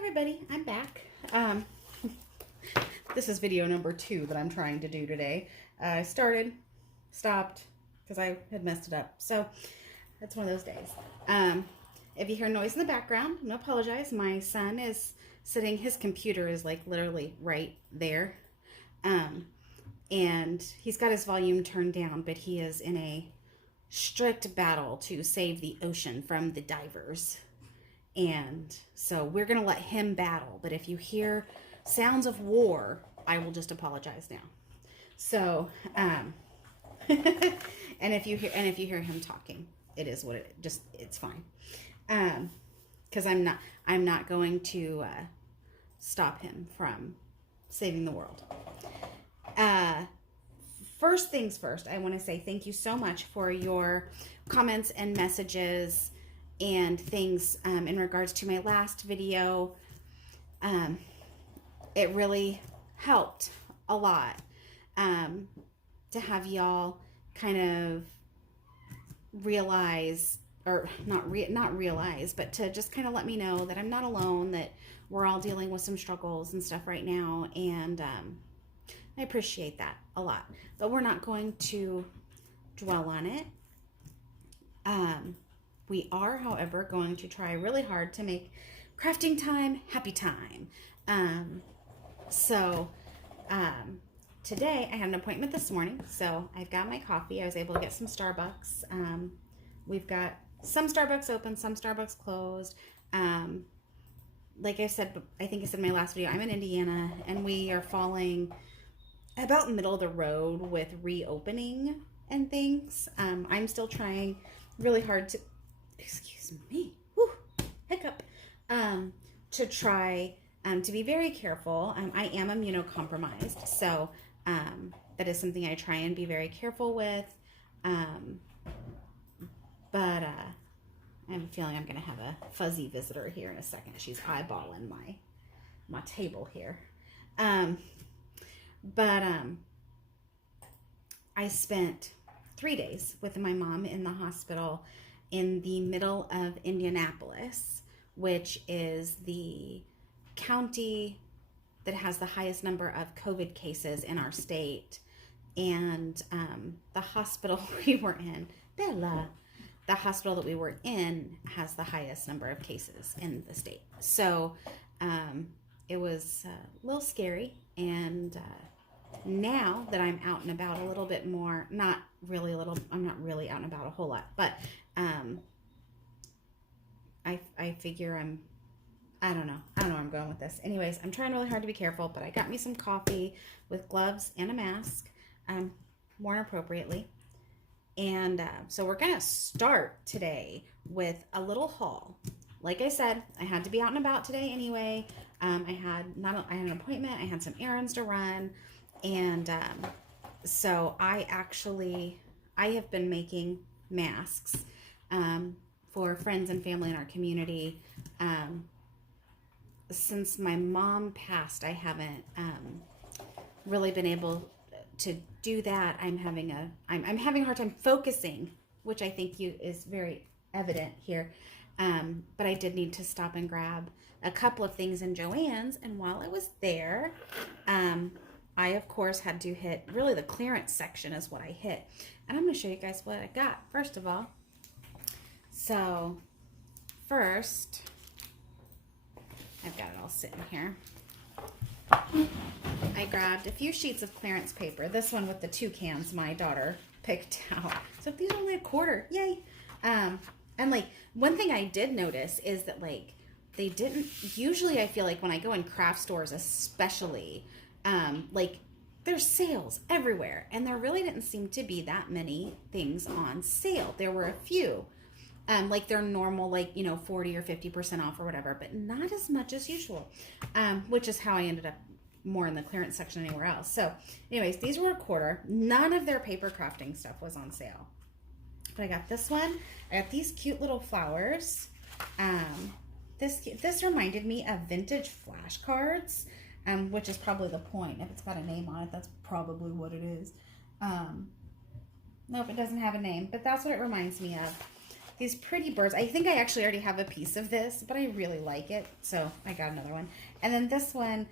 everybody, I'm back. This is video number 2 that I'm trying to do today. I started, stopped, because I had messed it up. So, that's one of those days. If you hear noise in the background, I'm going to apologize. My son is sitting, his computer is like literally right there. And he's got his volume turned down, but he is in a strict battle to save the ocean from the divers. And so we're going to let him battle. But if you hear sounds of war, I will just apologize now. So, and if you hear him talking, it is what it's fine. Because I'm not going to stop him from saving the world. First things first, I want to say thank you so much for your comments and messages and things in regards to my last video. It really helped a lot to have y'all kind of realize, or not realize, but to just kind of let me know that I'm not alone, that we're all dealing with some struggles and stuff right now, and I appreciate that a lot. But we're not going to dwell on it. We are, however, going to try really hard to make crafting time happy time. Today I had an appointment this morning, so I've got my coffee. I was able to get some Starbucks. We've got some Starbucks open, some Starbucks closed. Like I said, I think I said in my last video, I'm in Indiana, and we are falling about middle of the road with reopening and things. I'm still trying really hard to, excuse me, whew, hiccup, to try to be very careful. I am immunocompromised, so that is something I try and be very careful with. But I have a feeling I'm going to have a fuzzy visitor here in a second. She's eyeballing my table here. I spent 3 days with my mom in the hospital in the middle of Indianapolis, which is the county that has the highest number of COVID cases in our state. And the hospital we were in, the hospital that we were in has the highest number of cases in the state. So it was a little scary. And now that I'm out and about a little bit more, I'm not really out and about a whole lot, but I figure I don't know where I'm going with this. Anyways, I'm trying really hard to be careful, but I got me some coffee with gloves and a mask, worn appropriately. And so we're going to start today with a little haul. Like I said, I had to be out and about today anyway. I had an appointment, I had some errands to run, and so I have been making masks for friends and family in our community. Since my mom passed, I haven't really been able to do that. I'm having a hard time focusing, which I think is very evident here. But I did need to stop and grab a couple of things in Joann's, and while I was there, I of course had to hit, really the clearance section is what I hit. And I'm going to show you guys what I got first of all. So first, I've got it all sitting here. I grabbed a few sheets of clearance paper. This one with the toucans my daughter picked out. So these are only a quarter. Yay! And like, one thing I did notice is that like they didn't, usually I feel like when I go in craft stores especially, like there's sales everywhere, and there really didn't seem to be that many things on sale. There were a few. Like their normal, like, 40 or 50% off or whatever, but not as much as usual, which is how I ended up more in the clearance section anywhere else. So anyways, these were a quarter. None of their paper crafting stuff was on sale. But I got this one. I got these cute little flowers. This reminded me of vintage flashcards, which is probably the point. If it's got a name on it, that's probably what it is. Nope, it doesn't have a name, but that's what it reminds me of. these pretty birds. I think I actually already have a piece of this, but I really like it, so I got another one. And then this one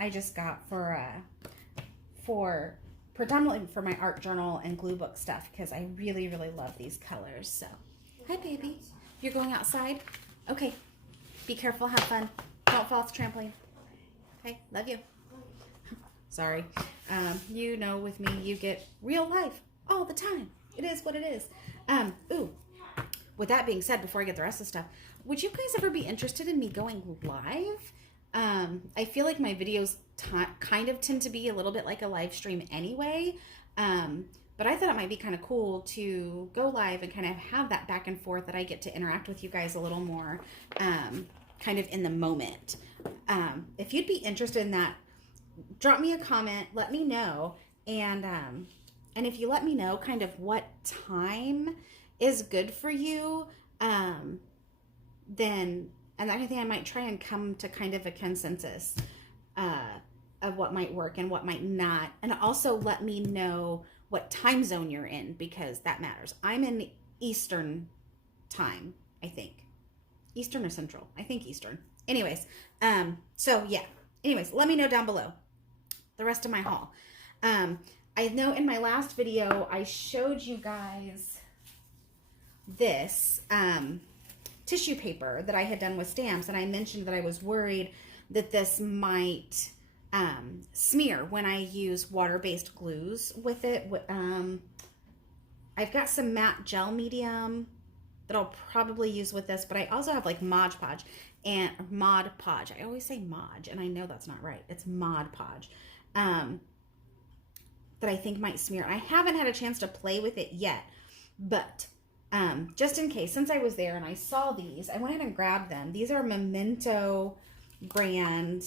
I just got for predominantly for my art journal and glue book stuff, because I really, really love these colors. So, hi, baby. You're going outside? Okay. Be careful. Have fun. Don't fall off the trampoline. Okay. Love you. Sorry. You know, with me, you get real life all the time. It is what it is. Ooh. With that being said, before I get the rest of the stuff, would you guys ever be interested in me going live? I feel like my videos kind of tend to be a little bit like a live stream anyway. But I thought it might be kind of cool to go live and kind of have that back and forth, that I get to interact with you guys a little more, kind of in the moment. If you'd be interested in that, drop me a comment, let me know. And if you let me know kind of what time is good for you, then, and I think I might try and come to kind of a consensus of what might work and what might not. And also let me know what time zone you're in, because that matters. I'm in Eastern time, I think. Eastern or Central? I think Eastern. Anyways, so yeah. Anyways, let me know down below the rest of my haul. I know in my last video, I showed you guys this tissue paper that I had done with stamps, and I mentioned that I was worried that this might smear when I use water-based glues with it. I've got some matte gel medium that I'll probably use with this, but I also have like Mod Podge and Mod Podge. I always say Mod, and I know that's not right. It's Mod Podge. That I think might smear. I haven't had a chance to play with it yet, but just in case, since I was there and I saw these, I went ahead and grabbed them. These are Memento brand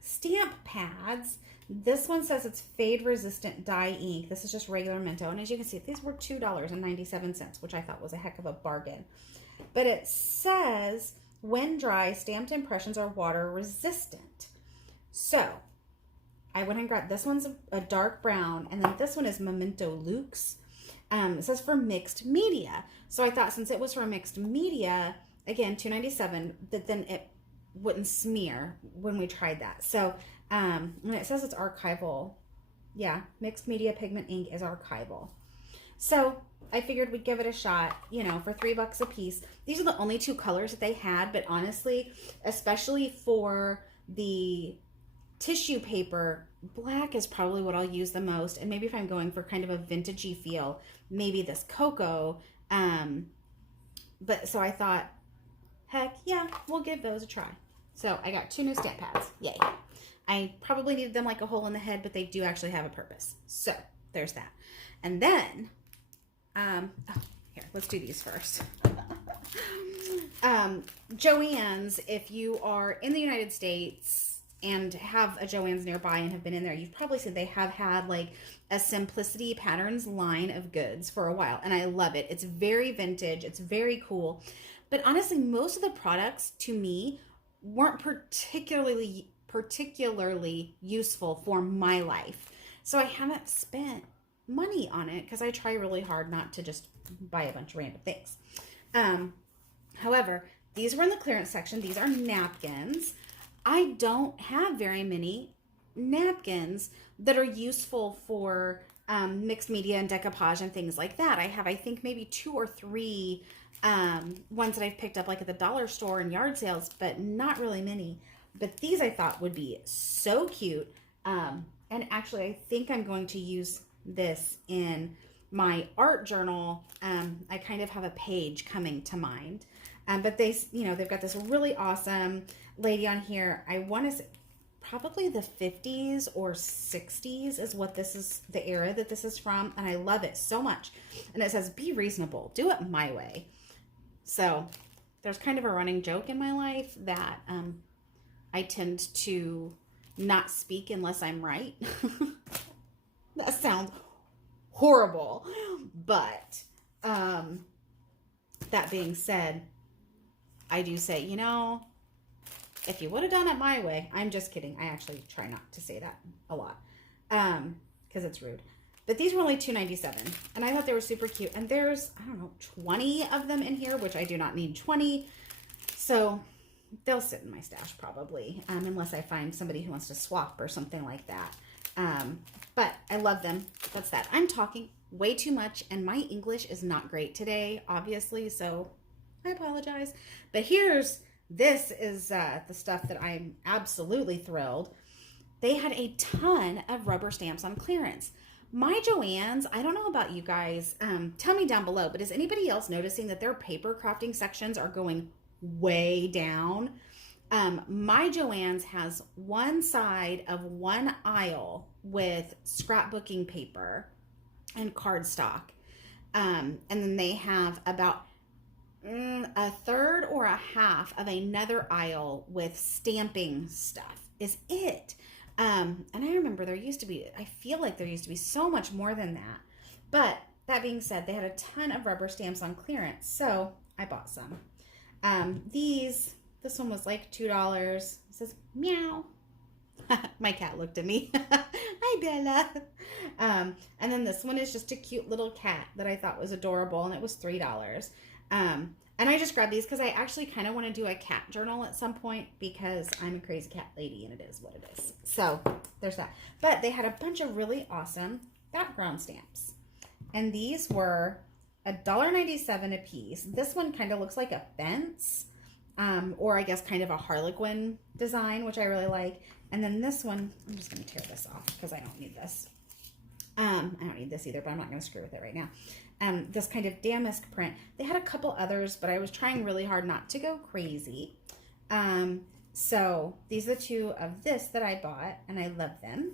stamp pads. This one says it's fade resistant dye ink. This is just regular Memento, and as you can see, these were $2.97, which I thought was a heck of a bargain. But it says when dry, stamped impressions are water resistant. So I went and grabbed, this one's a dark brown, and then this one is Memento Luxe. It says for mixed media. So I thought, since it was for mixed media, again, $2.97, that then it wouldn't smear when we tried that. So, and it says it's archival. Yeah, mixed media pigment ink is archival. So I figured we'd give it a shot, you know, for $3 a piece. These are the only two colors that they had, but honestly, especially for the tissue paper, black is probably what I'll use the most. And maybe if I'm going for kind of a vintagey feel, maybe this cocoa. But so I thought, heck yeah, we'll give those a try. So I got 2 new stamp pads. Yay. I probably needed them like a hole in the head, but they do actually have a purpose. So there's that. And then, here, let's do these first. Joann's, if you are in the United States and have a Joann's nearby and have been in there, you've probably seen they have had like a Simplicity Patterns line of goods for a while. And I love it. It's very vintage. It's very cool. But honestly, most of the products to me weren't particularly useful for my life. So I haven't spent money on it because I try really hard not to just buy a bunch of random things. However, these were in the clearance section. These are napkins. I don't have very many napkins that are useful for mixed media and decoupage and things like that. I have, I think, maybe 2 or 3 ones that I've picked up like at the dollar store and yard sales, but not really many. But these I thought would be so cute. And actually, I think I'm going to use this in my art journal. I kind of have a page coming to mind. But they, you know, they've got this really awesome lady on here. I want to say probably the 50s or 60s is what this is, the era that this is from. And I love it so much. And it says, be reasonable, do it my way. So there's kind of a running joke in my life that I tend to not speak unless I'm right. That sounds horrible. But that being said, I do say, you know, if you would have done it my way, I'm just kidding. I actually try not to say that a lot because it's rude. But these were only $2.97, and I thought they were super cute. And there's, I don't know, 20 of them in here, which I do not need 20. So they'll sit in my stash probably, unless I find somebody who wants to swap or something like that. But I love them. That's that. I'm talking way too much, and my English is not great today, obviously, so I apologize. But this is the stuff that I'm absolutely thrilled. They had a ton of rubber stamps on clearance. My Joann's, I don't know about you guys, tell me down below, but is anybody else noticing that their paper crafting sections are going way down? My Joann's has one side of one aisle with scrapbooking paper and cardstock. And then they have about a third or a half of another aisle with stamping stuff is it. And I remember there used to be, I feel like there used to be so much more than that. But that being said, they had a ton of rubber stamps on clearance, so I bought some. This one was like $2. It says meow. My cat looked at me. Hi, Bella. And then this one is just a cute little cat that I thought was adorable, and it was $3. And I just grabbed these because I actually kind of want to do a cat journal at some point because I'm a crazy cat lady and it is what it is. So there's that. But they had a bunch of really awesome background stamps. And these were $1.97 a piece. This one kind of looks like a fence, or I guess kind of a Harlequin design, which I really like. And then this one, I'm just going to tear this off because I don't need this. I don't need this either, but I'm not going to screw with it right now. This kind of damask print. They had a couple others, but I was trying really hard not to go crazy. So these are the two of this that I bought, and I love them.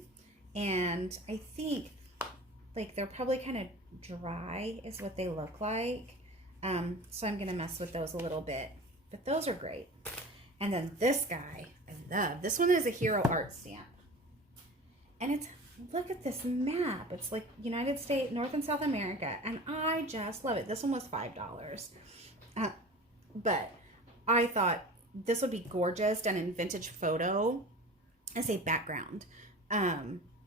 And I think like they're probably kind of dry is what they look like. So I'm going to mess with those a little bit, but those are great. And then this guy, I love. This one is a Hero Art stamp. And it's, look at this map. It's like United States, North and South America. And I just love it. This one was $5. But I thought this would be gorgeous done in vintage photo as a background.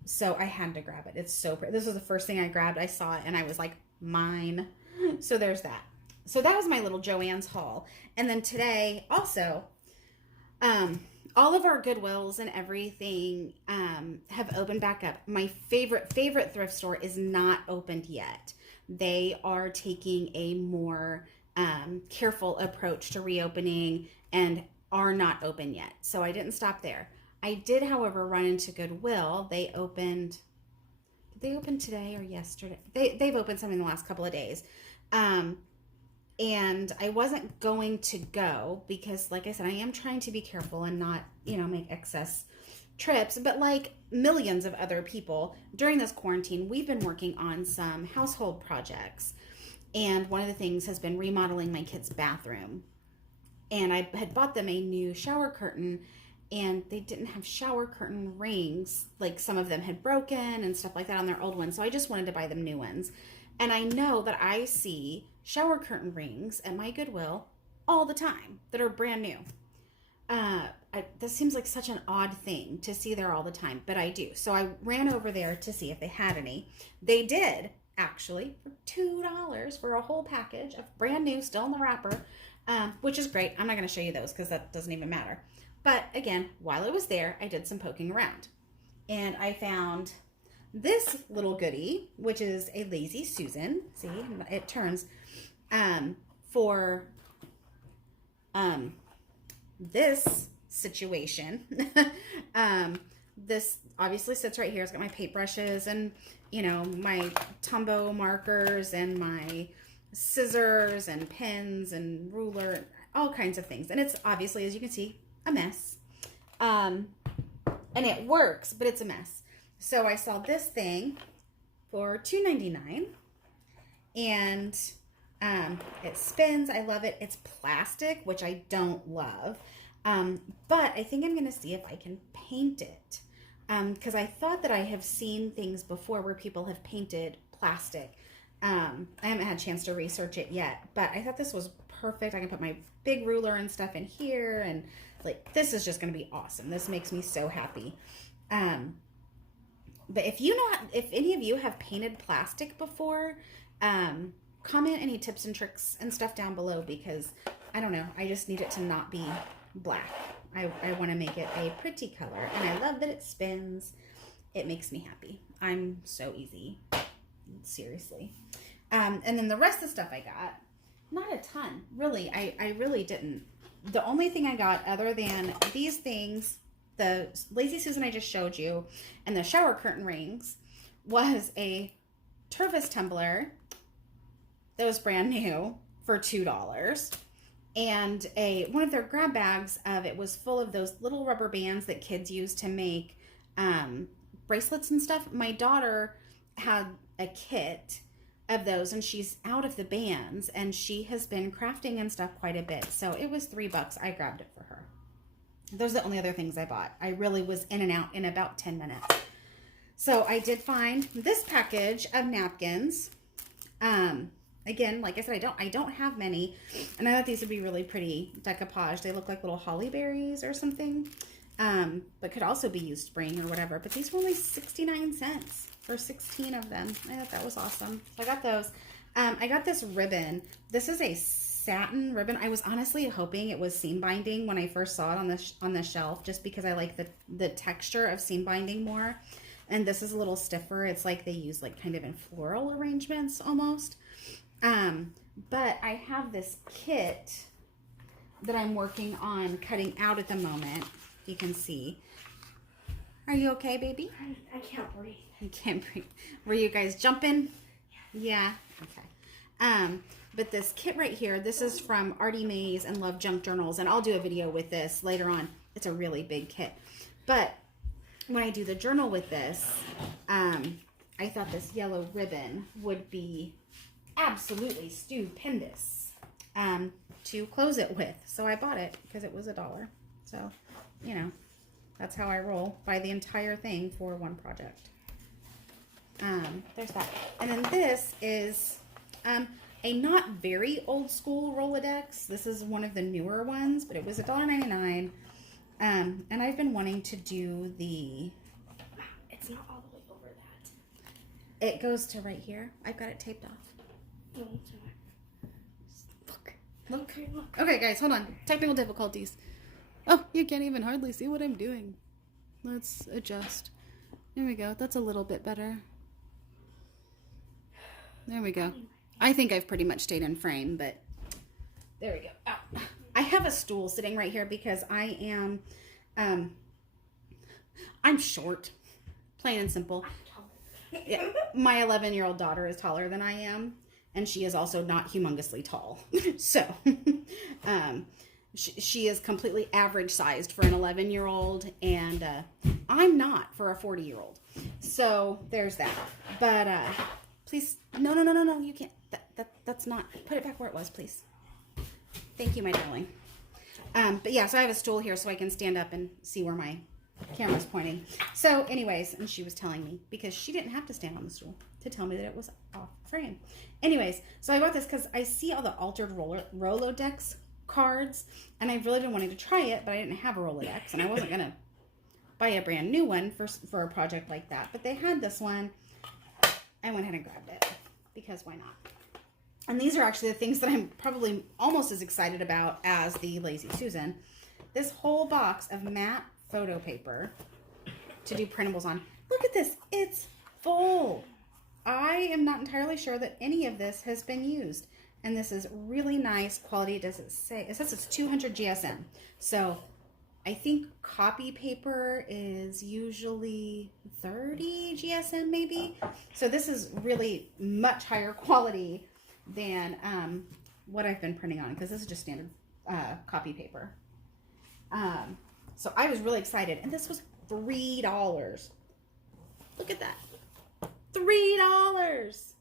So I had to grab it. It's so pretty. This was the first thing I grabbed. I saw it and I was like, mine. So there's that. So that was my little Joann's haul. And then today also, all of our Goodwills and everything have opened back up. My favorite thrift store is not opened yet. They are taking a more careful approach to reopening and are not open yet. So I didn't stop there. I did, however, run into Goodwill. They opened, did they open today or yesterday? They've opened something in the last couple of days. And I wasn't going to go because, like I said, I am trying to be careful and not, make excess trips. But like millions of other people during this quarantine, we've been working on some household projects. And one of the things has been remodeling my kids' bathroom. And I had bought them a new shower curtain, and they didn't have shower curtain rings. Like some of them had broken and stuff like that on their old ones. So I just wanted to buy them new ones. And I know that I see shower curtain rings at my Goodwill all the time that are brand new. This seems like such an odd thing to see there all the time, but I do. So I ran over there to see if they had any. They did, actually, for $2 for a whole package of brand new, still in the wrapper, which is great. I'm not going to show you those because that doesn't even matter. But again, while I was there, I did some poking around. And I found this little goodie, which is a Lazy Susan. See, it turns for this situation. This obviously sits right here. It's got my paintbrushes and, my Tombow markers and my scissors and pens and ruler, all kinds of things. And it's obviously, as you can see, a mess. And it works, but it's a mess. So I saw this thing for $2.99, and it spins. I love it. It's plastic, which I don't love, but I think I'm going to see if I can paint it, because I thought that I have seen things before where people have painted plastic. I haven't had a chance to research it yet, but I thought this was perfect. I can put my big ruler and stuff in here, and like this is just going to be awesome. This makes me so happy. But if you know, if any of you have painted plastic before, comment any tips and tricks and stuff down below, because I don't know. I just need it to not be black. I want to make it a pretty color, and I love that it spins. It makes me happy. I'm so easy. Seriously. And then the rest of the stuff I got, not a ton. Really, I really didn't. The only thing I got other than these things, the Lazy Susan I just showed you, and the shower curtain rings, was a Tervis tumbler that was brand new for $2. And one of their grab bags of it was full of those little rubber bands that kids use to make bracelets and stuff. My daughter had a kit of those, and she's out of the bands, and she has been crafting and stuff quite a bit. So it was $3. I grabbed it for her. Those are the only other things I bought. I really was in and out in about 10 minutes. So I did find this package of napkins. Again, like I said, I don't have many, and I thought these would be really pretty decoupage. They look like little holly berries or something, but could also be used spring or whatever. But these were only 69 cents for 16 of them. I thought that was awesome. So I got those. I got this ribbon. This is a satin ribbon. I was honestly hoping it was seam binding when I first saw it on the shelf, just because I like the texture of seam binding more. And this is a little stiffer. It's like they use like kind of in floral arrangements almost. But I have this kit that I'm working on cutting out at the moment. You can see. Are you okay, baby? I can't breathe. You can't breathe. Were you guys jumping? Yeah. Okay. But this kit right here, this is from Artie Mays and Love Junk Journals, and I'll do a video with this later on. It's a really big kit. But when I do the journal with this, I thought this yellow ribbon would be absolutely stupendous to close it with. So I bought it because it was $1. So, you know, that's how I roll. Buy the entire thing for one project. There's that. And then this is a not very old school Rolodex. This is one of the newer ones, but it was $1.99. And I've been wanting to do the... It's not all the way over that. It goes to right here. I've got it taped off. No, it's not. Look. Okay, look. Okay, guys, hold on. Technical difficulties. Oh, you can't even hardly see what I'm doing. Let's adjust. There we go. That's a little bit better. There we go. I think I've pretty much stayed in frame, but there we go. Oh. I have a stool sitting right here because I am, I'm short, plain and simple. Yeah, my 11-year-old daughter is taller than I am, and she is also not humongously tall. So, she is completely average sized for an 11-year-old, and I'm not for a 40-year-old. So there's that. But please, no, you can't. That's not. Put it back where it was, please. Thank you, my darling. But yeah, so I have a stool here so I can stand up and see where my camera's pointing. So anyways, and she was telling me, because she didn't have to stand on the stool to tell me that it was off frame. Anyways, so I got this because I see all the altered Rolodex cards, and I've really been wanting to try it, but I didn't have a Rolodex, and I wasn't going to buy a brand new one for a project like that. But they had this one. I went ahead and grabbed it, because why not? And these are actually the things that I'm probably almost as excited about as the Lazy Susan. This whole box of matte photo paper to do printables on. Look at this. It's full. I am not entirely sure that any of this has been used. And this is really nice quality. Does it say? It says it's 200 GSM. So I think copy paper is usually 30 GSM maybe. So this is really much higher quality than what I've been printing on, because this is just standard copy paper. So I was really excited, and this was $3. Look at that. $3.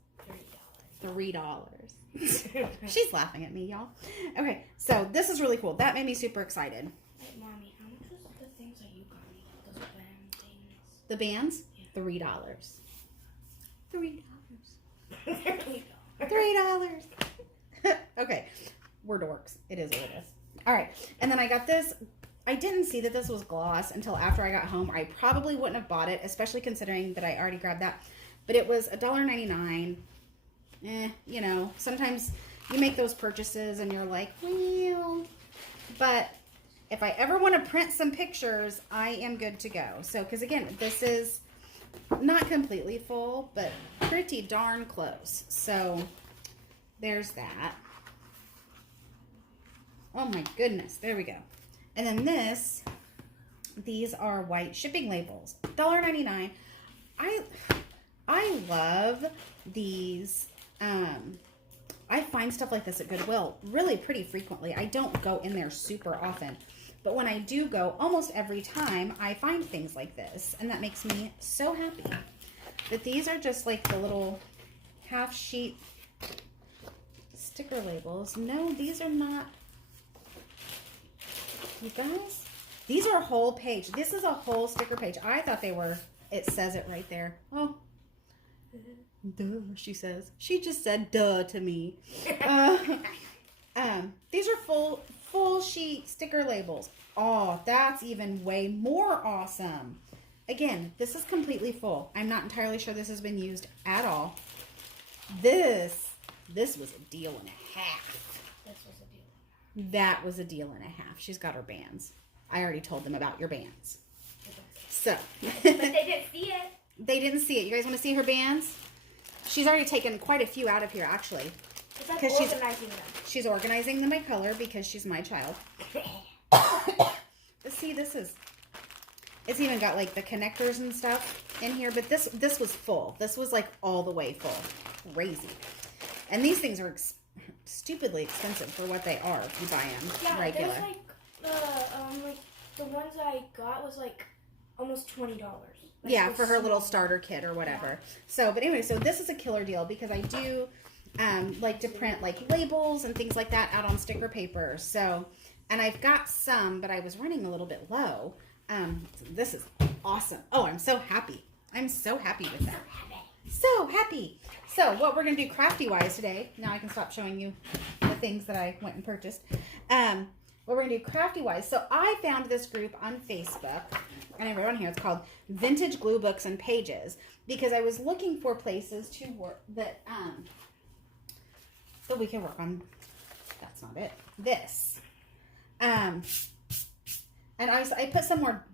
She's laughing at me, y'all. Okay, so this is really cool. That made me super excited. Hey, Mommy, how much was the things that you got me? Those band things? The bands? Yeah. $3. $3. $3. Okay, we're dorks. It is what it is. All right, and then I got this I didn't see that this was gloss until after I got home. I probably wouldn't have bought it, especially considering that I already grabbed that. But it was $1.99. You know, sometimes you make those purchases and you're like, well, but if I ever want to print some pictures, I am good to go. So, because again, this is not completely full, but pretty darn close. So, there's that. Oh my goodness, there we go. And then these are white shipping labels, $1.99. I love these. I find stuff like this at Goodwill really pretty frequently. I don't go in there super often, but when I do go, almost every time I find things like this, and that makes me so happy. But these are just like the little half sheet sticker labels. No, these are not. You guys, these are a whole page. This is a whole sticker page. I thought they were, it says it right there. Oh, duh, she says. She just said duh to me. These are full sheet sticker labels. Oh, that's even way more awesome. Again, this is completely full. I'm not entirely sure this has been used at all. This was a deal and a half. That was a deal and a half. She's got her bands. I already told them about your bands. So. But they didn't see it. They didn't see it. You guys want to see her bands? She's already taken quite a few out of here, actually. It's like organizing them. She's organizing them by color because she's my child. But see, it's even got like the connectors and stuff in here. But this was full. This was like all the way full. Crazy. And these things are stupidly expensive for what they are if you buy them regular. There's like the ones I got was like almost $20. Like yeah, for her little starter kit or whatever. Yeah. So, but anyway, so this is a killer deal because I do like to print like labels and things like that out on sticker paper. So, and I've got some, but I was running a little bit low. This is awesome. Oh, I'm so happy. I'm so happy with that. So happy. So what we're going to do crafty wise today, now I can stop showing you the things that I went and purchased. What we're going to do crafty wise. So I found this group on Facebook, and I wrote on here, it's called Vintage Glue Books and Pages, because I was looking for places to work that we can work on. That's not it. This. And I put some more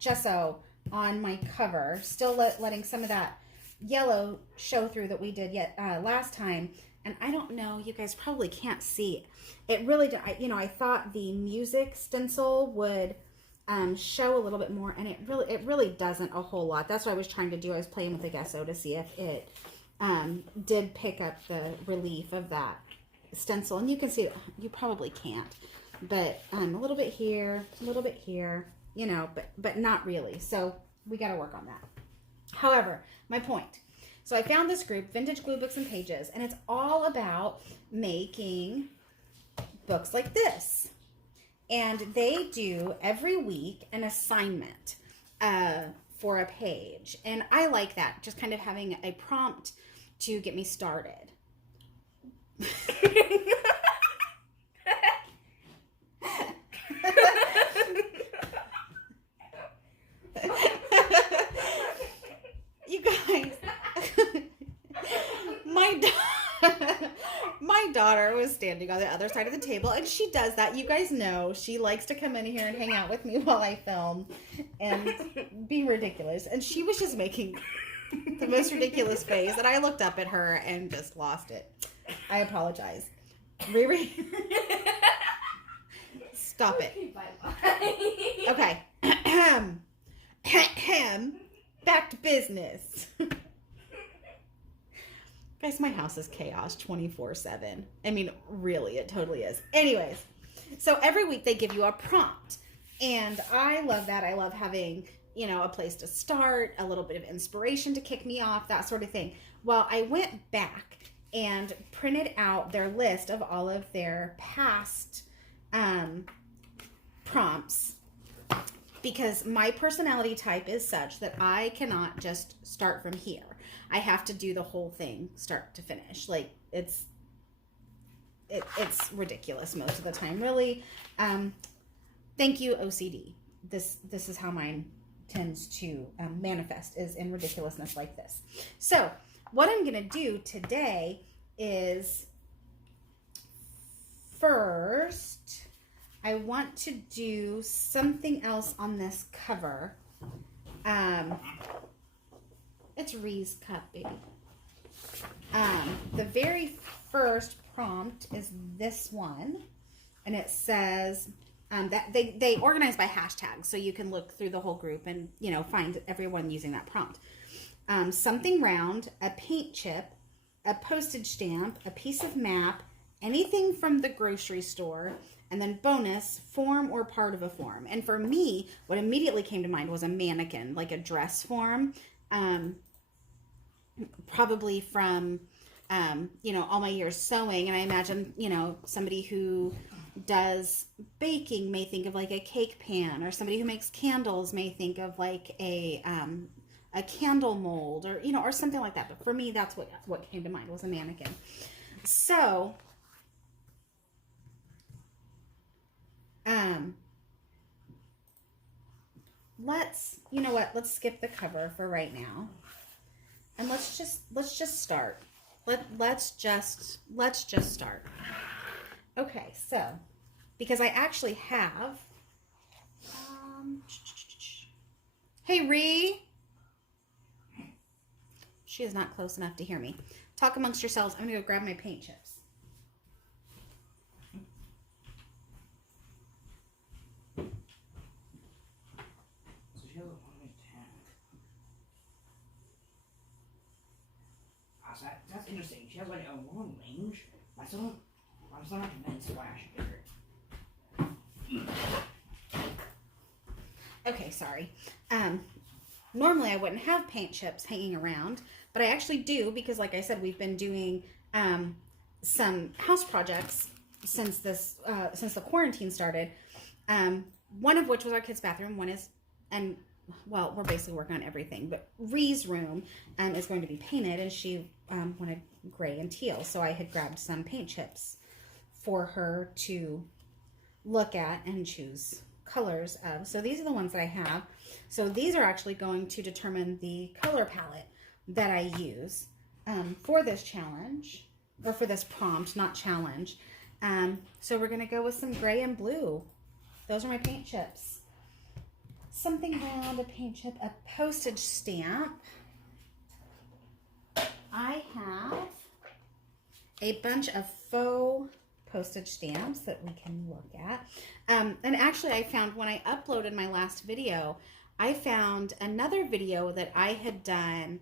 gesso on my cover, still letting some of that yellow show through that we did last time. And I don't know, you guys probably can't see it really. I thought the music stencil would show a little bit more, and it really doesn't a whole lot. That's what I was trying to do. I was playing with the gesso to see if it did pick up the relief of that stencil, and you can see you probably can't, but a little bit here, but not really. So we got to work on that. However, my point. So I found this group, Vintage Glue Books and Pages, and it's all about making books like this. And they do every week an assignment for a page. And I like that, just kind of having a prompt to get me started. You guys, my daughter was standing on the other side of the table, and she does that. You guys know she likes to come in here and hang out with me while I film and be ridiculous. And she was just making the most ridiculous face, and I looked up at her and just lost it. I apologize. Riri, stop it. Okay. Back to business. Guys, my house is chaos 24/7. I mean, really, it totally is. Anyways, so every week they give you a prompt. And I love that. I love having, a place to start, a little bit of inspiration to kick me off, that sort of thing. Well, I went back and printed out their list of all of their past prompts, because my personality type is such that I cannot just start from here. I have to do the whole thing start to finish. Like, it's ridiculous most of the time, really. Thank you, OCD. This is how mine tends to manifest, is in ridiculousness like this. So what I'm going to do today is, first, I want to do something else on this cover. It's Ree's cup, baby. The very first prompt is this one, and it says that they organize by hashtags, so you can look through the whole group and, you know, find everyone using that prompt. Something round, a paint chip, a postage stamp, a piece of map, anything from the grocery store, and then bonus, form or part of a form. And for me, what immediately came to mind was a mannequin, like a dress form, probably from, you know, all my years sewing. And I imagine, you know, somebody who does baking may think of like a cake pan, or somebody who makes candles may think of like a candle mold, or, you know, or something like that. But for me, that's what came to mind, was a mannequin. So you know what, let's skip the cover for right now, and let's just start. Let's just start. Okay, so because I actually have hey Ree, she is not close enough to hear me. Talk amongst yourselves. I'm gonna go grab my paint chips. That's interesting. She has like a long range. I still recommend Splash bigger. Okay, sorry. Normally I wouldn't have paint chips hanging around, but I actually do, because like I said, we've been doing some house projects since the quarantine started. One of which was our kids' bathroom. One is, and well, we're basically working on everything, but Ree's room is going to be painted, and she wanted gray and teal, so I had grabbed some paint chips for her to look at and choose colors of. So these are the ones that I have. So these are actually going to determine the color palette that I use for this challenge, or for this prompt, not challenge. So we're going to go with some gray and blue. Those are my paint chips. Something round, a paint chip, a postage stamp. I have a bunch of faux postage stamps that we can look at. And actually I found, when I uploaded my last video, I found another video that I had done.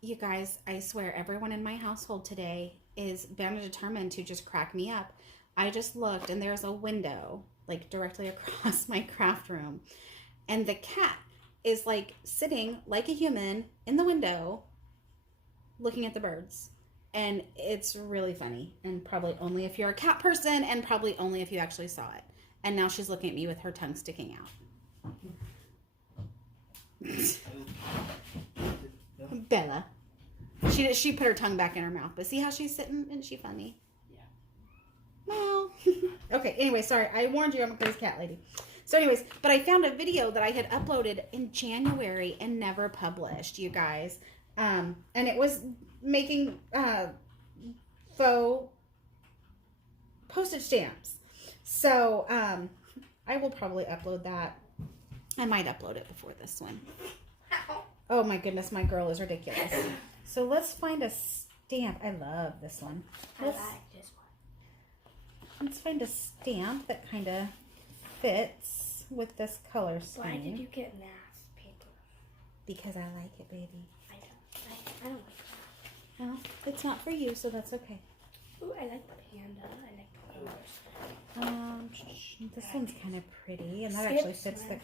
You guys, I swear everyone in my household today is bound and determined to just crack me up. I just looked, and there's a window like directly across my craft room, and the cat is like sitting like a human in the window looking at the birds. And it's really funny, and probably only if you're a cat person, and probably only if you actually saw it. And now she's looking at me with her tongue sticking out. Bella. She put her tongue back in her mouth, but see how she's sitting? Isn't she funny? Yeah. Well, okay, anyway, sorry. I warned you I'm a crazy cat lady. So anyways, but I found a video that I had uploaded in January and never published, you guys. And it was making faux postage stamps. So I will probably upload that. I might upload it before this one. Oh my goodness, my girl is ridiculous. So let's find a stamp. I love this one. I like this one. Let's find a stamp that kind of fits with this color scheme. Why did you get math paper? Because I like it, baby. I don't like that. Well, it's not for you, so that's okay. Ooh, I like the panda. I like the colors. This one's kind of pretty, and that actually fits the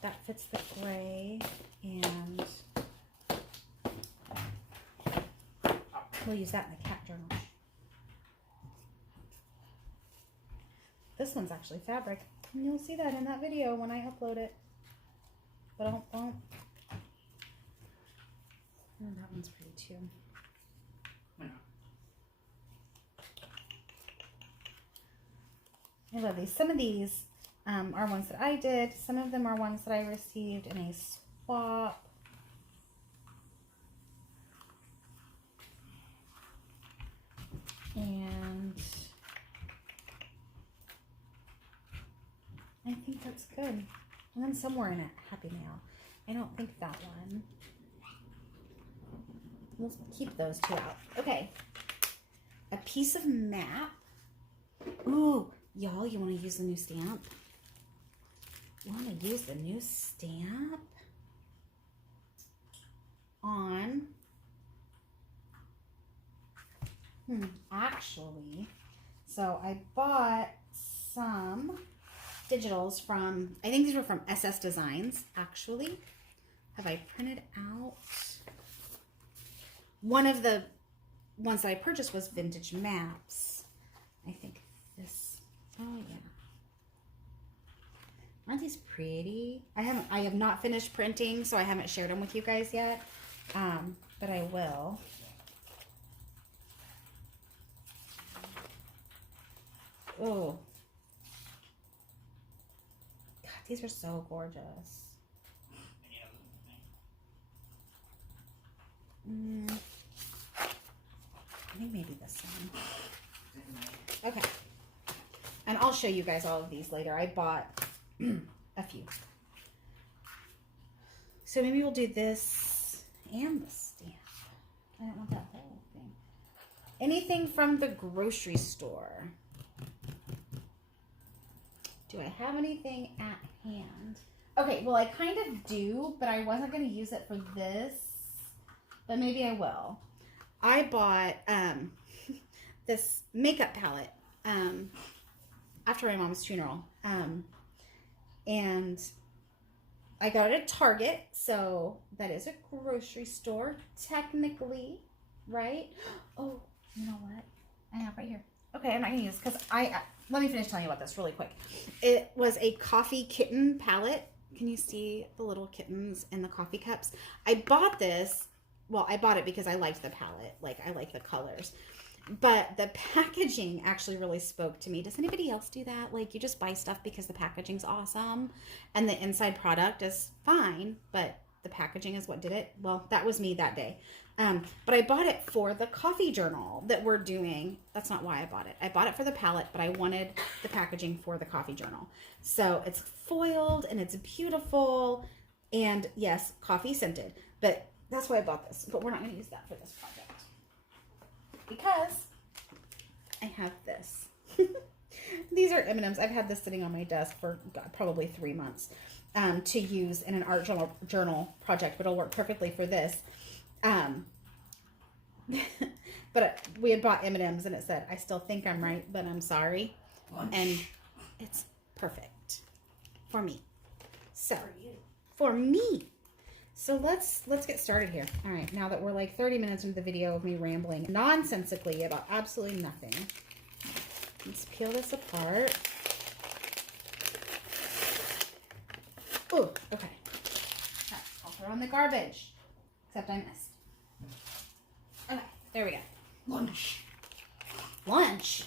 that fits the gray, and we'll use that in the cat journal. This one's actually fabric, and you'll see that in that video when I upload it. But don't. Oh, that one's pretty too. I love these. Some of these are ones that I did. Some of them are ones that I received in a swap. And I think that's good. And then somewhere in it, Happy Mail. I don't think that one. We'll keep those two out. Okay. A piece of map. Ooh, y'all, you want to use the new stamp? You want to use the new stamp on... actually, so I bought some digitals from, I think these were from SS Designs, actually. Have I printed out? One of the ones that I purchased was Vintage Maps. I think this, oh yeah. Aren't these pretty? I have not finished printing, so I haven't shared them with you guys yet, but I will. Oh, God, these are so gorgeous. I think maybe this one. Okay. And I'll show you guys all of these later. I bought a few. So maybe we'll do this and the stamp. I don't want that whole thing. Anything from the grocery store. Do I have anything at hand? Okay, well, I kind of do, but I wasn't going to use it for this, but maybe I will. I bought this makeup palette after my mom's funeral, and I got it at Target, so that is a grocery store, technically, right? Oh, you know what? I have right here. Okay, I'm not going to use it because let me finish telling you about this really quick. It was a coffee kitten palette. Can you see the little kittens in the coffee cups? I bought this. Well, I bought it because I liked the palette. Like, I like the colors. But the packaging actually really spoke to me. Does anybody else do that? Like, you just buy stuff because the packaging's awesome and the inside product is fine, but the packaging is what did it. Well, that was me that day. But I bought it for the coffee journal that we're doing. That's not why I bought it. I bought it for the palette, but I wanted the packaging for the coffee journal. So it's foiled and it's beautiful. And yes, coffee scented. But that's why I bought this. But we're not going to use that for this project. Because I have this. These are M&Ms. I've had this sitting on my desk for probably 3 months to use in an art journal project. But it'll work perfectly for this. But we had bought M&Ms and it said, I still think I'm right, but I'm sorry. Lunch. And it's perfect for me. So, for me. So let's get started here. All right, now that we're like 30 minutes into the video of me rambling nonsensically about absolutely nothing. Let's peel this apart. Oh, okay. I'll throw in the garbage. Except I missed. Okay, there we go. Lunch. Lunch?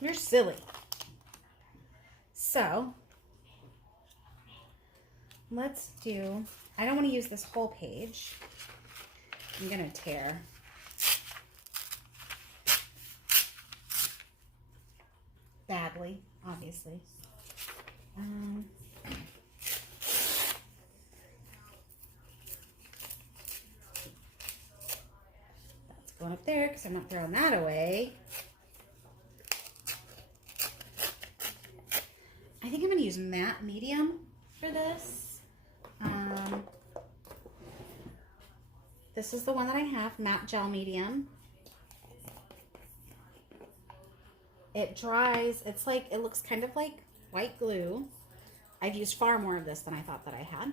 You're silly. So, let's do, I don't want to use this whole page. I'm going to tear. Badly, obviously. That's going up there because I'm not throwing that away. I think I'm going to use matte medium for this. This is the one that I have, matte gel medium. It dries, it's like, it looks kind of like white glue. I've used far more of this than I thought that I had.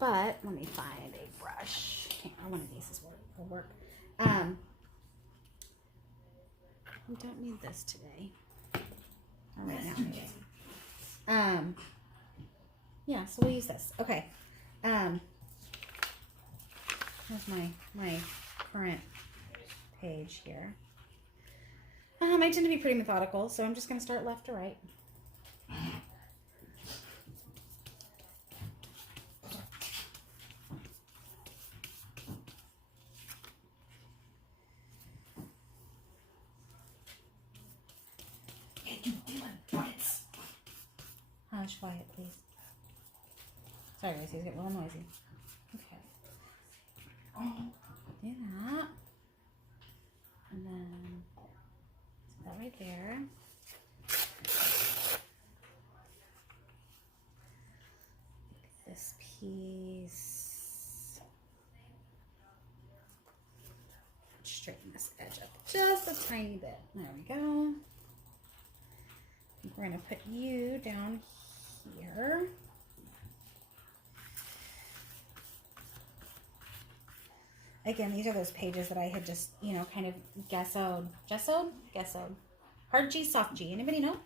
But let me find a brush. Or one of these will work. We don't need this today. All right now. Yeah, so we'll use this. Okay. Here's my current page here. I tend to be pretty methodical, so I'm just going to start left to right. Hush, quiet, please. Sorry, guys, he's getting a little noisy. Okay. Do that. And then put that right there. This piece. Straighten this edge up just a tiny bit. There we go. We're going to put you down here. Again, these are those pages that I had just, you know, kind of gessoed. Hard G, soft G. Anybody know?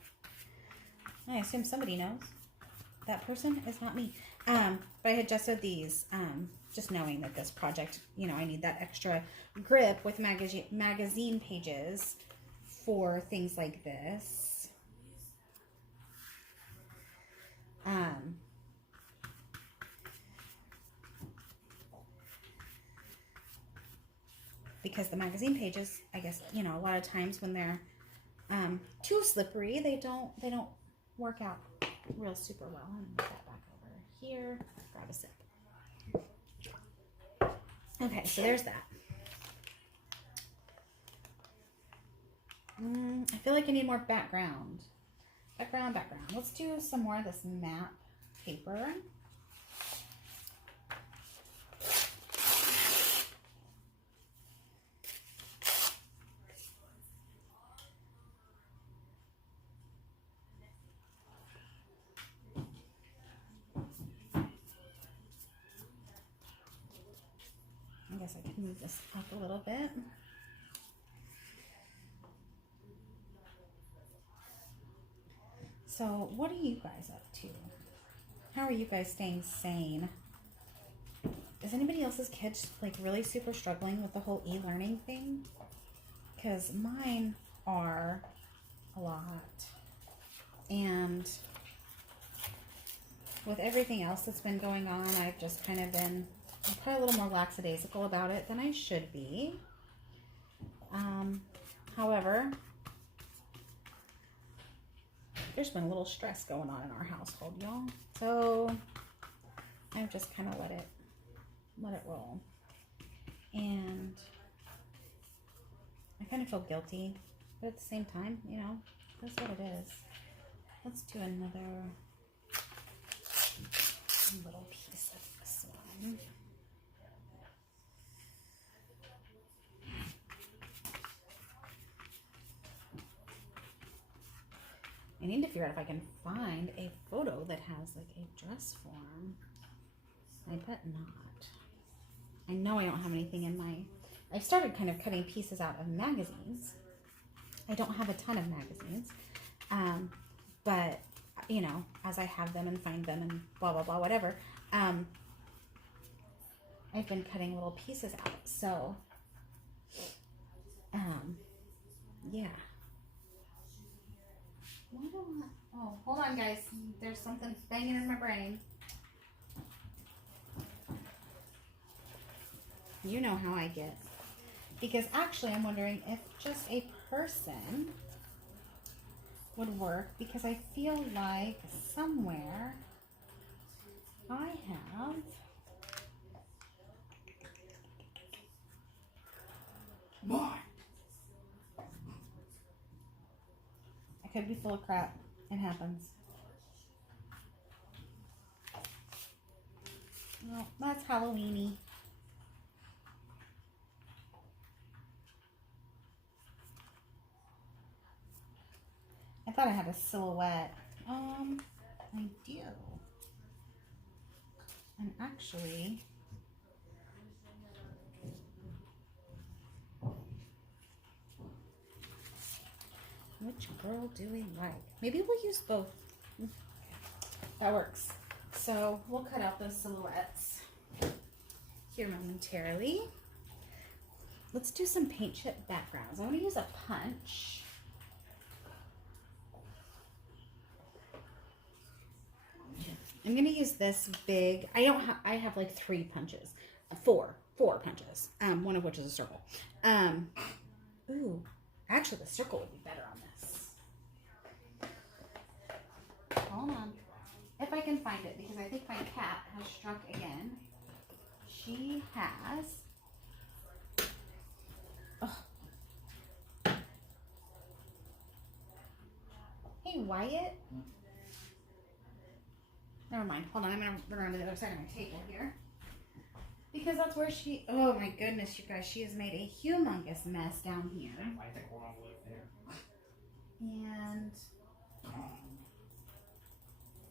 I assume somebody knows. That person is not me. But I had gessoed these, just knowing that this project, you know, I need that extra grip with magazine pages for things like this. Because the magazine pages, I guess, you know, a lot of times when they're too slippery, they don't work out real super well. I'm gonna move that back over here. Grab a sip. Okay, so there's that. I feel like I need more background. Background. Let's do some more of this map paper. I guess I can move this up a little bit. So what are you guys up to? How are you guys staying sane? Is anybody else's kids like really super struggling with the whole e-learning thing? Because mine are a lot. And with everything else that's been going on, I've just kind of been probably a little more lackadaisical about it than I should be. However, there's been a little stress going on in our household, y'all. So I've just kind of let it roll. And I kind of feel guilty, but at the same time, you know, that's what it is. Let's do another little piece of this one. I need to figure out if I can find a photo that has like a dress form. I bet not. I know I don't have anything in my... I've started kind of cutting pieces out of magazines. I don't have a ton of magazines. But, you know, as I have them and find them and blah, blah, blah, whatever, I've been cutting little pieces out. So, yeah. Why don't I... Oh, hold on, guys. There's something banging in my brain. You know how I get. Because actually, I'm wondering if just a person would work. Because I feel like somewhere I have... More. I could be full of crap. It happens. Well, that's Halloween-y. I thought I had a silhouette. I do. And actually... Which girl do we like? Maybe we'll use both. That works. So we'll cut out those silhouettes here momentarily. Let's do some paint chip backgrounds. I'm going to use a punch. I'm gonna use this big. I have like 3 punches, four punches. One of which is a circle. Ooh, actually, the circle would be better on this. Hold on, if I can find it, because I think my cat has struck again. She has. Oh. Hey, Wyatt. Never mind. Hold on. I'm going to run around to the other side of my table here. Because that's where she... Oh, my goodness, you guys. She has made a humongous mess down here. Why is the corn all the way there? And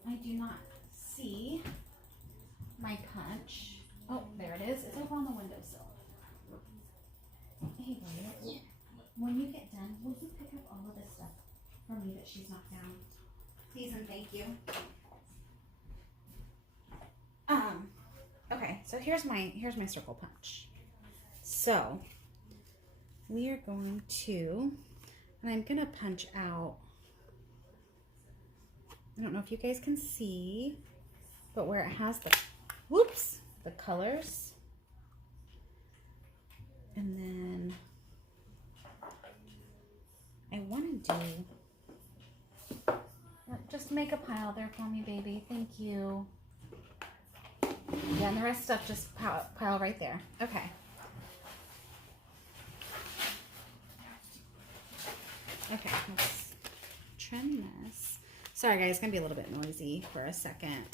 I do not see my punch. Oh, there it is. It's over on the windowsill. Hey, Wyatt. When you get done, will you pick up all of this stuff for me that she's knocked down? Please and thank you. Okay, so here's my circle punch. So we are going to, and I'm gonna punch out. I don't know if you guys can see, but where it has the the colors, and then I want to do, just make a pile there for me, baby. Thank you. Yeah, and the rest of stuff just pile right there. Okay. Okay, let's trim this. Sorry guys, it's gonna be a little bit noisy for a second.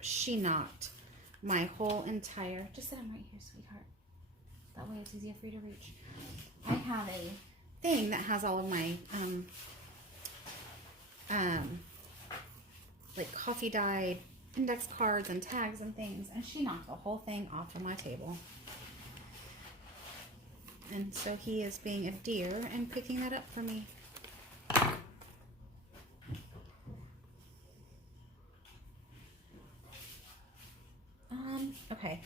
She knocked my whole entire, just sit down right here, sweetheart. That way it's easier for you to reach. I have a thing that has all of my like coffee dyed index cards and tags and things, and she knocked the whole thing off of my table. And so he is being a dear and picking that up for me. Okay,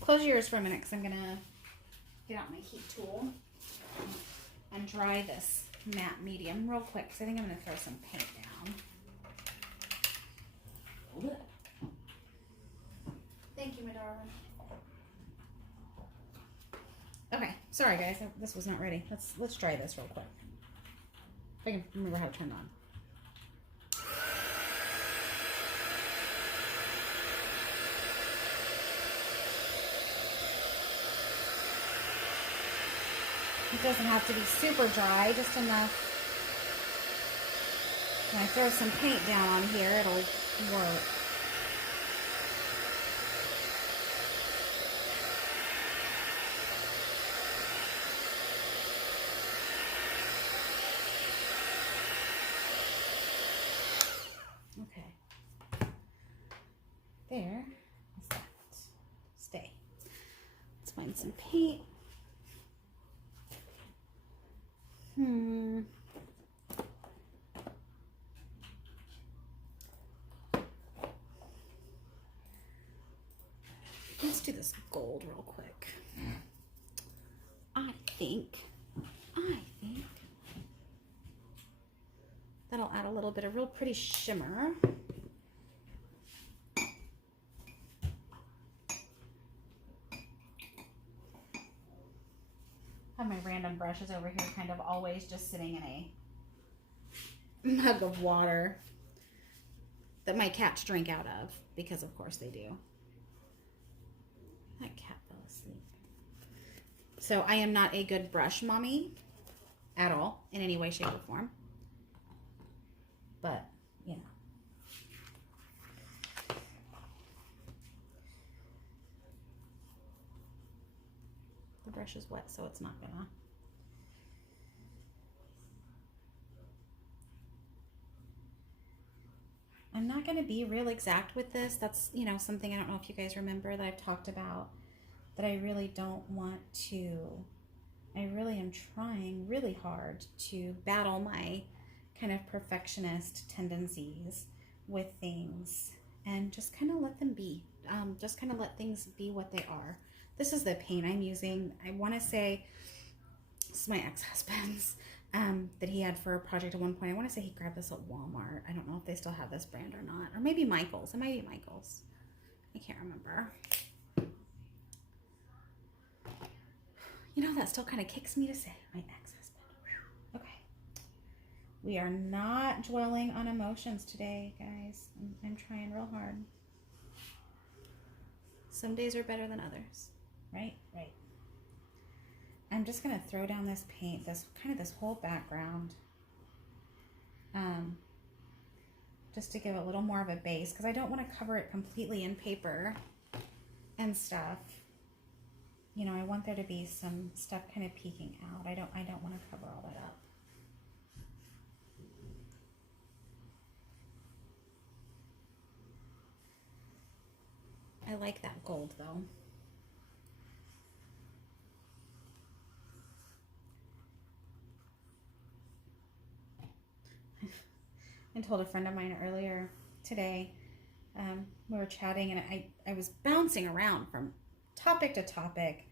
close your ears for a minute because I'm gonna get out my heat tool and dry this matte medium real quick, because I think I'm gonna throw some paint down. Hold it. Thank you, my darling. Okay, sorry guys, this was not ready. Let's try this real quick. If I can remember how to turn it on. It doesn't have to be super dry, just enough. When I throw some paint down on here, it'll work. Okay. There is that. Stay. Let's find some paint. Let's do this gold real quick. I think that'll add a little bit of real pretty shimmer. I have my random brushes over here kind of always just sitting in a mug of water that my cats drink out of, because of course they do. That cat fell asleep. So I am not a good brush mommy at all, in any way, shape, or form. But, you know. The brush is wet, so it's not gonna. I'm not gonna be real exact with this. That's, you know, something I don't know if you guys remember that I've talked about, that I really don't want to. I really am trying really hard to battle my kind of perfectionist tendencies with things and just kind of let them be. Just kind of let things be what they are. This is the paint I'm using. I want to say it's my ex-husband's. that he had for a project at one point. I want to say he grabbed this at Walmart. I don't know if they still have this brand or not. Or maybe Michael's. It might be Michael's. I can't remember. You know, that still kind of kicks me to say my ex-husband. Okay. We are not dwelling on emotions today, guys. I'm trying real hard. Some days are better than others. Right? Right. I'm just going to throw down this paint, this whole background. Just to give a little more of a base, because I don't want to cover it completely in paper and stuff. You know, I want there to be some stuff kind of peeking out. I don't want to cover all that up. I like that gold though. I told a friend of mine earlier today, we were chatting and I was bouncing around from topic to topic,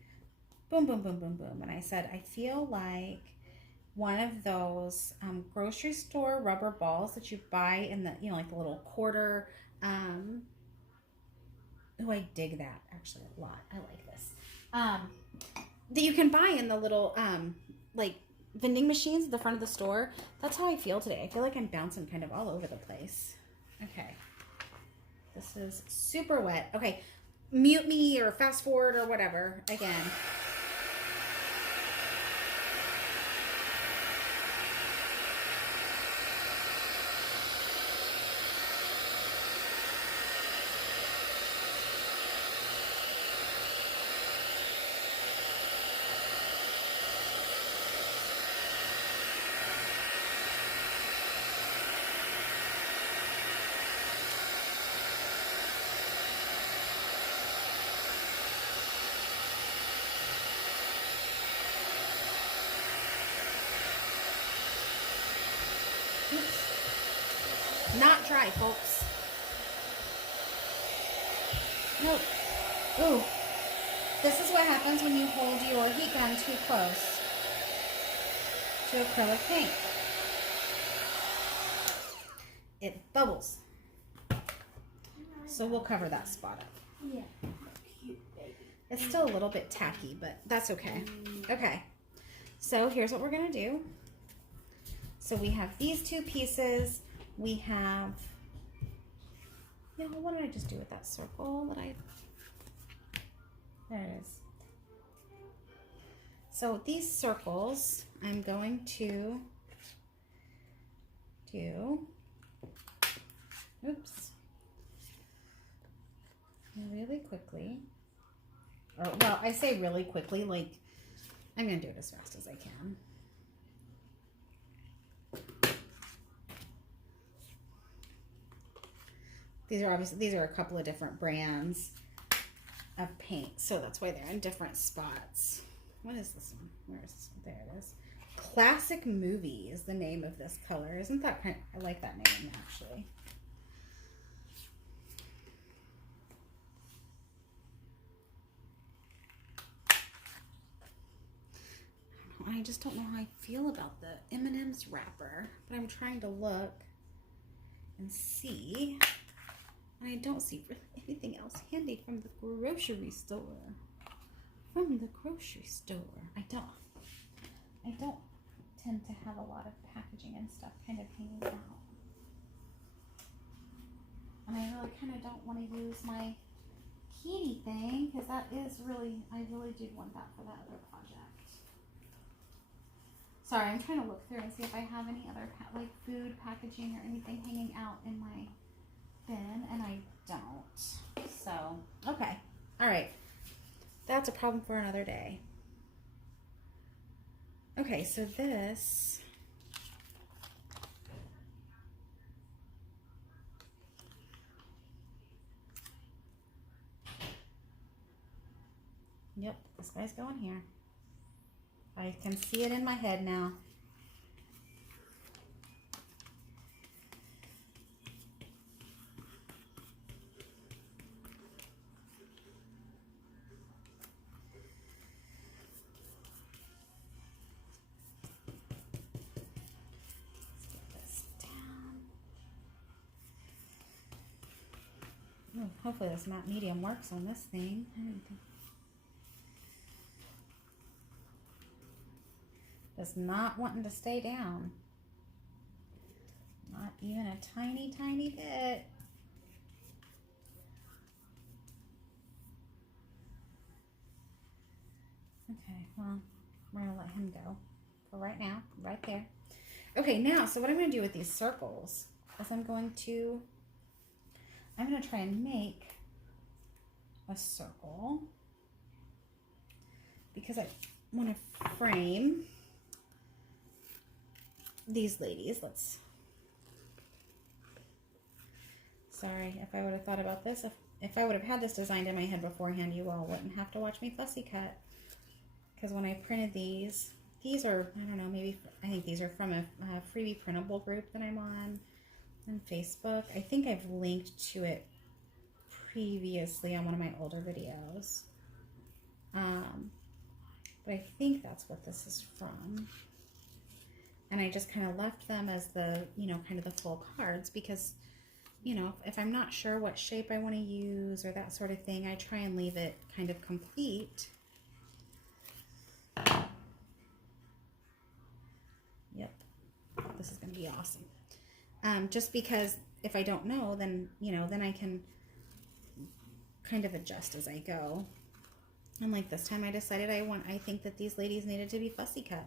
boom, boom, boom, boom, boom. And I said, I feel like one of those grocery store rubber balls that you buy in the, you know, like the little quarter. Oh, I dig that actually a lot. I like this. That you can buy in the little, like, vending machines at the front of the store. That's how I feel today. I feel like I'm bouncing kind of all over the place. Okay. This is super wet. Okay. Mute me or fast forward or whatever again. Not dry, folks. Nope. Ooh. This is what happens when you hold your heat gun too close to acrylic paint. It bubbles. So we'll cover that spot up. Yeah. Cute baby. It's still a little bit tacky, but that's okay. Okay. So here's what we're going to do. So we have these two pieces. We have, what did I just do with that circle that there it is. So these circles, I'm going to do, oops, really quickly. Or, well, I say really quickly, like, I'm going to do it as fast as I can. These are a couple of different brands of paint, so that's why they're in different spots. What is this one? Where is this one? There it is. Classic Movie is the name of this color. Isn't that kind of, I like that name actually. I just don't know how I feel about the M&M's wrapper, but I'm trying to look and see. And I don't see really anything else handy from the grocery store. From the grocery store. I don't tend to have a lot of packaging and stuff kind of hanging out. And I really kind of don't want to use my kitty thing because that is really, I really did want that for that other project. Sorry, I'm trying to look through and see if I have any other like food packaging or anything hanging out in my bin, and I don't. So, okay. All right. That's a problem for another day. Okay, so this yep, this guy's going here. I can see it in my head now. Ooh, hopefully this matte medium works on this thing. Just not wanting to stay down. Not even a tiny, tiny bit. Okay, well, we're gonna let him go for right now, right there. Okay, now, so what I'm gonna do with these circles is I'm gonna try and make a circle because I want to frame these ladies. Sorry, if I would have thought about this, if I would have had this designed in my head beforehand, you all wouldn't have to watch me fussy cut. Because when I printed these are, I don't know, maybe, I think these are from a freebie printable group that I'm on Facebook. I think I've linked to it previously on one of my older videos. But I think that's what this is from. And I just kind of left them as the, kind of the full cards because, if I'm not sure what shape I want to use or that sort of thing, I try and leave it kind of complete. Yep. This is going to be awesome. Just because if I don't know, then, then I can kind of adjust as I go. And like this time I decided I think that these ladies needed to be fussy cut.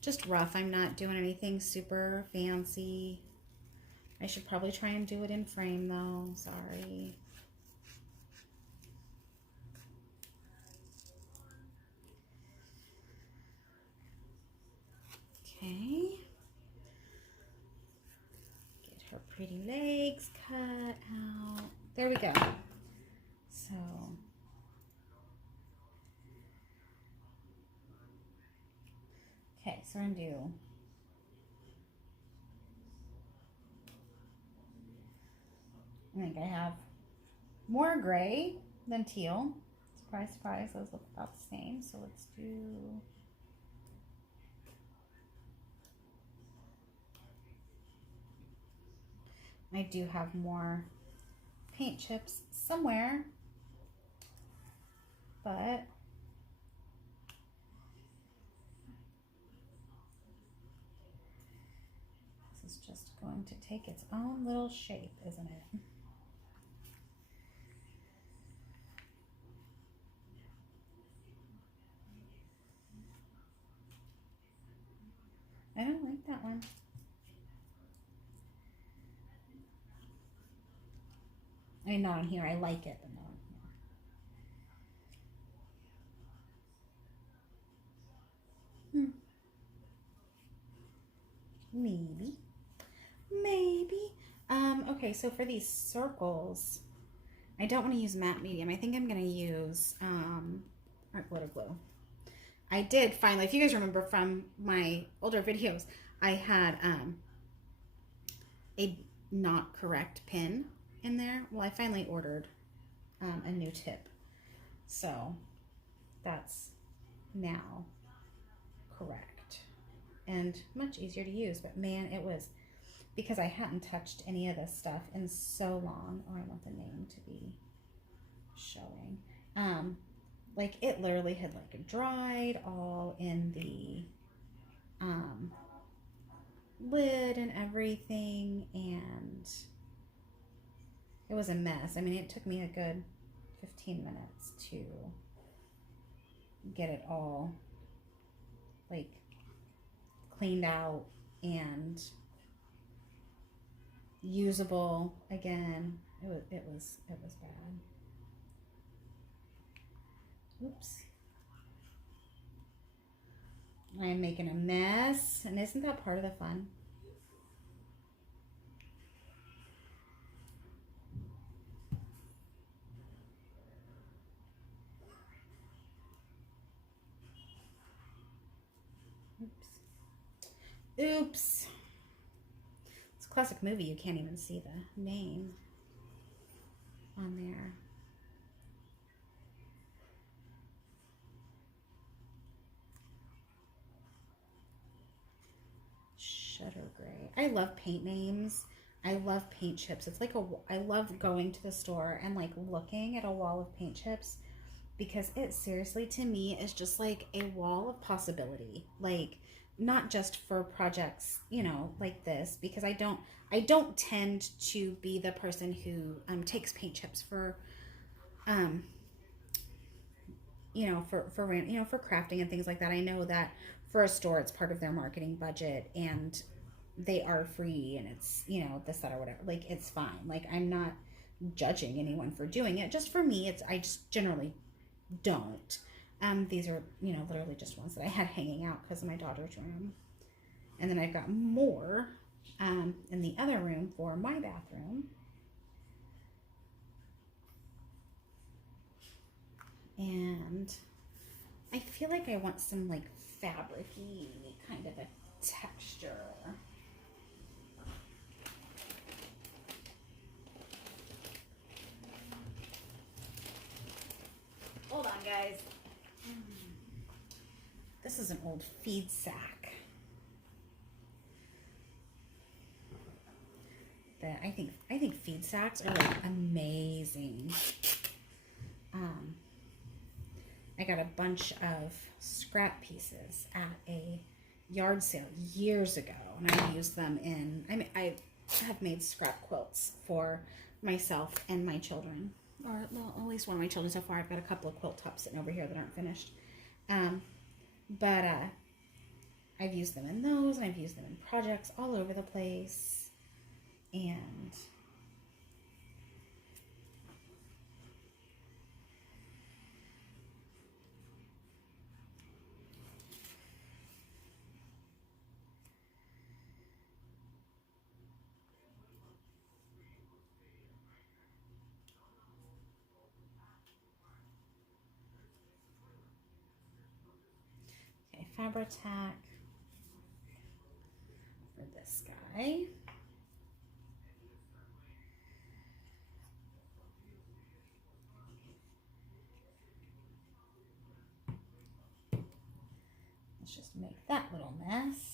Just rough. I'm not doing anything super fancy. I should probably try and do it in frame though. Sorry. Okay. Get her pretty legs cut out. There we go. So okay, so I'm gonna do I think I have more gray than teal. Surprise, surprise, those look about the same. So let's do I do have more paint chips somewhere, but this is just going to take its own little shape, isn't it? I don't like that one. I mean, not on here. I like it, but not on here. Maybe. Okay, so for these circles, I don't want to use matte medium. I think I'm going to use art glitter glue. I did finally, if you guys remember from my older videos, I had a not correct pin in there. Well, I finally ordered a new tip. So that's now correct and much easier to use. But man, it was because I hadn't touched any of this stuff in so long. Oh, I want the name to be showing. Like it literally had like dried all in the lid and everything, and it was a mess. I mean, it took me a good 15 minutes to get it all like cleaned out and usable again. It was bad. Oops. I'm making a mess, and isn't that part of the fun? Oops. It's a classic movie. You can't even see the name on there. Shutter Gray. I love paint names. I love paint chips. It's like I love going to the store and like looking at a wall of paint chips because it seriously to me is just like a wall of possibility. Like not just for projects, you know, like this, because I don't tend to be the person who takes paint chips for you know, for you know, for crafting and things like that. I know that for a store it's part of their marketing budget and they are free and it's, you know, this, that, or whatever. Like it's fine. Like I'm not judging anyone for doing it. Just for me, I just generally don't. These are, you know, literally just ones that I had hanging out because of my daughter's room. And then I've got more in the other room for my bathroom. And I feel like I want some like fabric-y kind of a texture. Hold on, guys. This is an old feed sack that I think feed sacks are like amazing. I got a bunch of scrap pieces at a yard sale years ago, and I used them in. I have made scrap quilts for myself and my children, or well, at least one of my children so far. I've got a couple of quilt tops sitting over here that aren't finished, but I've used them in those, and I've used them in projects all over the place, and okay, Fabri-Tac for this guy. Let's just make that little mess.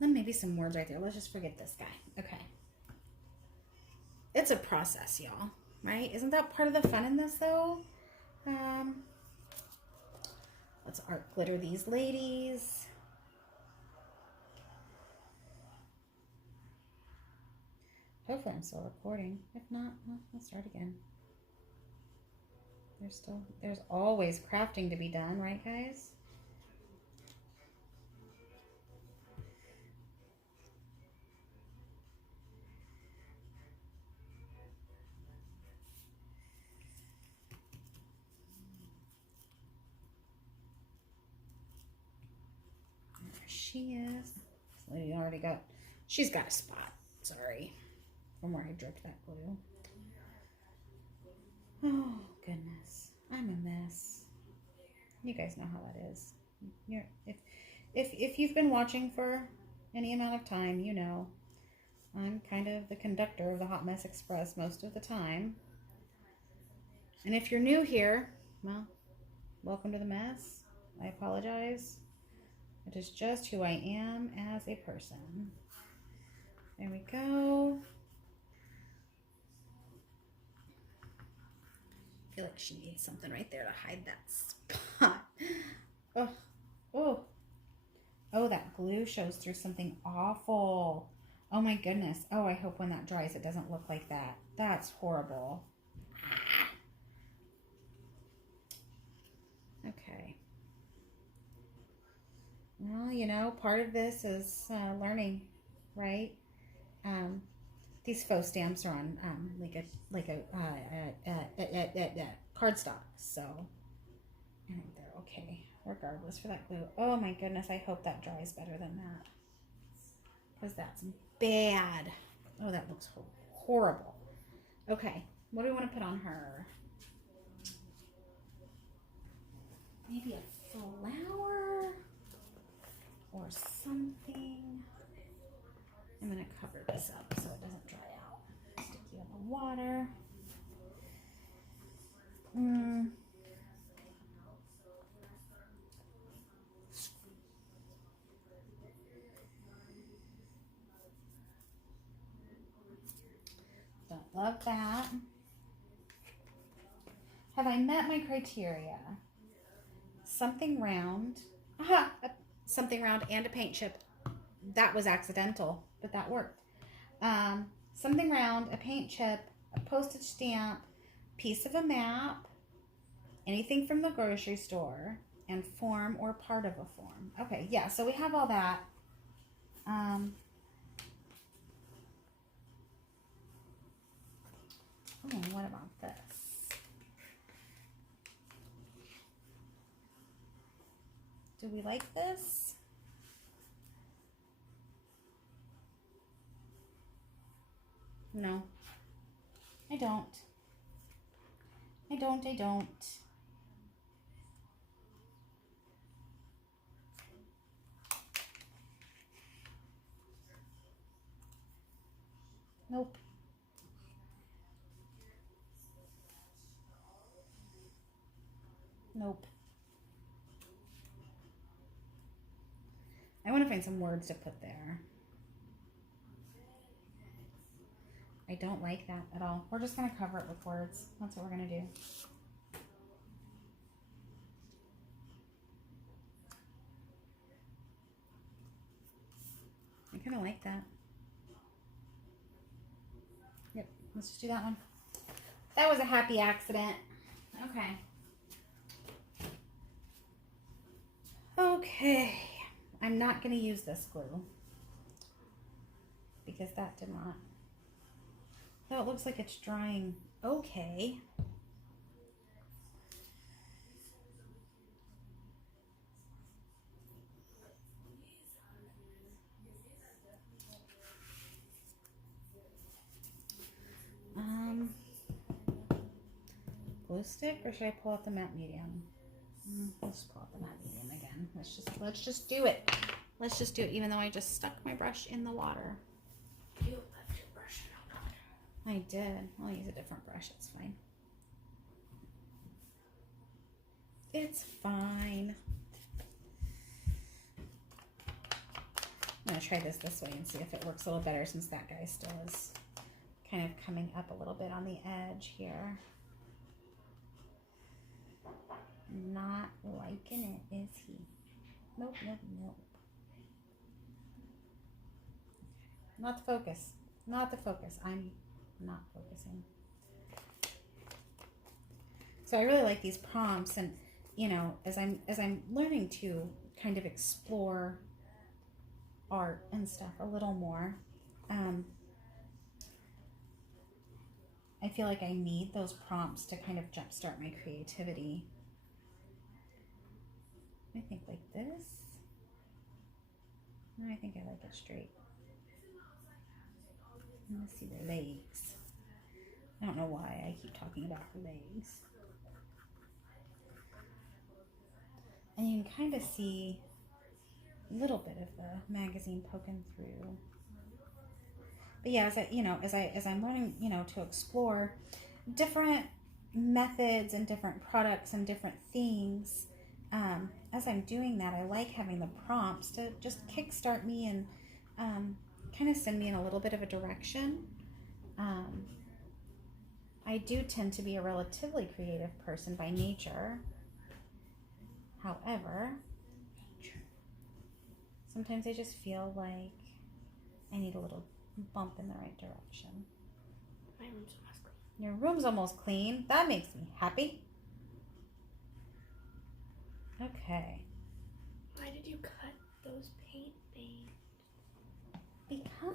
Then maybe some words right there. Let's just forget this guy. Okay. It's a process, y'all. Right? Isn't that part of the fun in this, though? Let's art glitter these ladies. Hopefully I'm still recording. If not, well, let's start again. There's always crafting to be done, right, guys? She is. This lady already got, she's got a spot. Sorry. From where I dripped that glue. Oh, goodness. I'm a mess. You guys know how that is. If you've been watching for any amount of time, you know I'm kind of the conductor of the Hot Mess Express most of the time. And if you're new here, well, welcome to the mess. I apologize. It is just who I am as a person. There we go. I feel like she needs something right there to hide that spot. Oh, that glue shows through something awful. Oh my goodness. Oh, I hope when that dries it doesn't look like that. That's horrible. Okay. Well, you know, part of this is learning, right? These faux stamps are on like a cardstock, so I think they're okay regardless for that glue. Oh my goodness, I hope that dries better than that, because that's bad. Oh, that looks horrible. Okay, what do we want to put on her? Maybe a flower or something. I'm going to cover this up so it doesn't dry out. Stick you in the water. Don't love that. Have I met my criteria? Something round. Aha! Something round and a paint chip. That was accidental, but that worked. Something round, a paint chip, a postage stamp, piece of a map, anything from the grocery store, and form or part of a form. Okay, yeah, so we have all that. Oh, what about this? Do we like this? No, I don't. I don't. Nope. Nope. I want to find some words to put there. I don't like that at all. We're just going to cover it with words. That's what we're going to do. I kind of like that. Yep, let's just do that one. That was a happy accident. Okay. Okay. I'm not going to use this glue because that did not. Though it looks like it's drying okay. Glue stick, or should I pull out the matte medium? Let's pull out the matte medium again. Let's just do it. Let's just do it, even though I just stuck my brush in the water. You left your brush in the water. I did. I'll use a different brush. It's fine. It's fine. I'm going to try this way and see if it works a little better, since that guy still is kind of coming up a little bit on the edge here. Not liking it, is he? Nope. Not the focus. Not the focus. I'm not focusing. So I really like these prompts, and you know, as I'm learning to kind of explore art and stuff a little more, I feel like I need those prompts to kind of jumpstart my creativity. I think like this. No, I think I like it straight. Let's see their legs. I don't know why I keep talking about her legs. And you can kind of see a little bit of the magazine poking through. But yeah, as I'm learning, to explore different methods and different products and different things, as I'm doing that, I like having the prompts to just kickstart me and kind of send me in a little bit of a direction. I do tend to be a relatively creative person by nature. However, sometimes I just feel like I need a little bump in the right direction. My room's almost clean. Your room's almost clean. That makes me happy. Okay. Why did you cut those paint things? Because.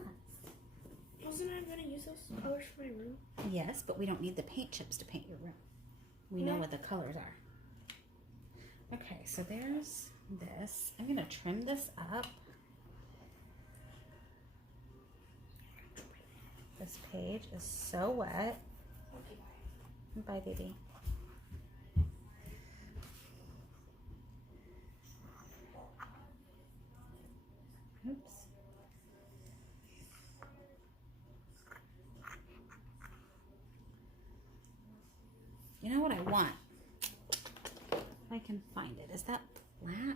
Wasn't I going to use those colors for my room? Yes, but we don't need the paint chips to paint your room. We know what the colors are. Okay, so there's this. I'm going to trim this up. The This page is so wet. Okay, bye. Bye, baby. Oops. You know what I want? If I can find it. Is that flat?